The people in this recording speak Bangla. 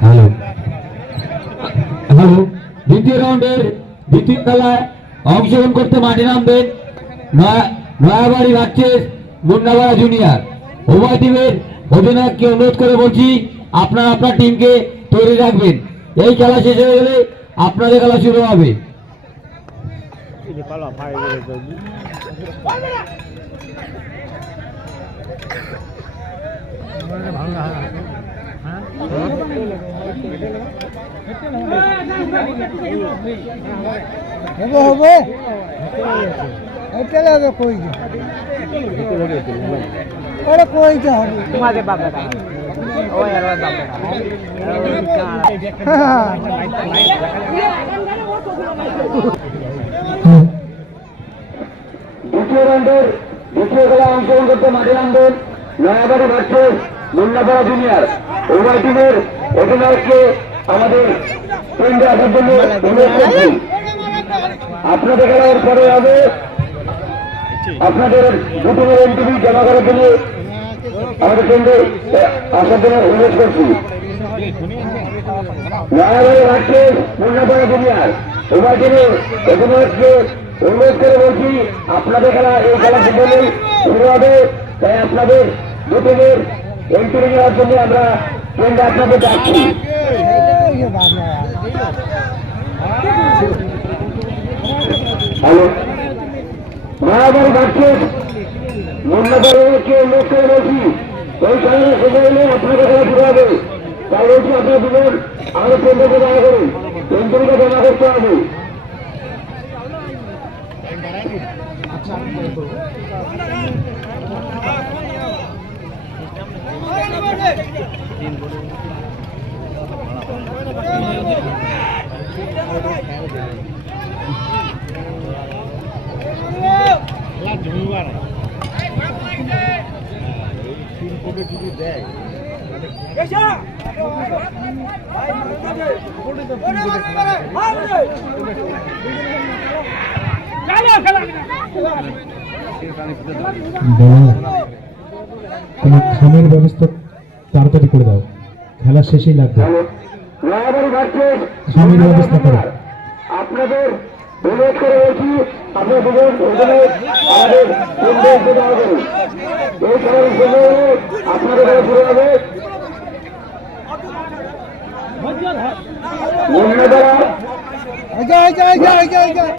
হ্যালো। দ্বিতীয় রাউন্ডের দ্বিতীয় খেলায় অংশগ্রহণ করতে মাঠে নামবেন নয়া- নয়াবাড়ি ভার্সেস মুন্নাবাড়া জুনিয়র। উভয় টিমের অধিনায়ককে অনুরোধ করে বলছি, আপনারা আপনার টিমকে তৈরি রাখবেন। এই খেলা শেষ হয়ে গেলে আপনাদের খেলা শুরু হবে। হবে হবে। এটা লাগে কই যে? ওরে কই যে হবে? তোমাদের বাপ দ্বিতীয় রাউন্ডের, দ্বিতীয় খেলা অংশগ্রহণ করতে মাঠে নয়াবাড়ি ভার্সেস মুন্নাপাড়া জুনিয়র উভয় টিমের অধিনায়ককে আমাদের কেন্দ্রে আসার জন্য আপনাদের পরে হবে। আপনাদের দুটিমের এনটিভি জমা করার জন্য আমাদের কেন্দ্রে আসার জন্য অনুরোধ করছি। নয়াবাড়ি ভার্সেস মুন্নাপাড়া জুনিয়র উভয় টিমের অধিনায়ককে অনুরোধ করে বলছি, আপনাদের খেলা এই খেলা ফুটবলে শুরু হবে, তাই আপনাদের দুটিমের এন্ট্রি নেওয়ার জন্য আমরা কেন্দ্রে আপনাদের ডাকছি। হ্যালো নয়াবাড়ি ভার্সেস মুন্নাপাড়াকে অনুরোধ করে বলছি এই খেলাটা শেষ হলে আপনাদের খেলা শুরু হবে তাই বলছি আপনার দুজন আমাদের কেন্দ্রকে জমা করুন এন্ট্রিটা জমা করতে হবে কোনো খামের ব্যবস্থা তাড়াতাড়ি করে দাও। খেলা শেষেই লাগবে। খামের ব্যবস্থা করো। আপনাদের অনুরোধ করে বলছি আপনার দুজন আমাদের এই খেলার আপনাদের খেলা শুরু হবে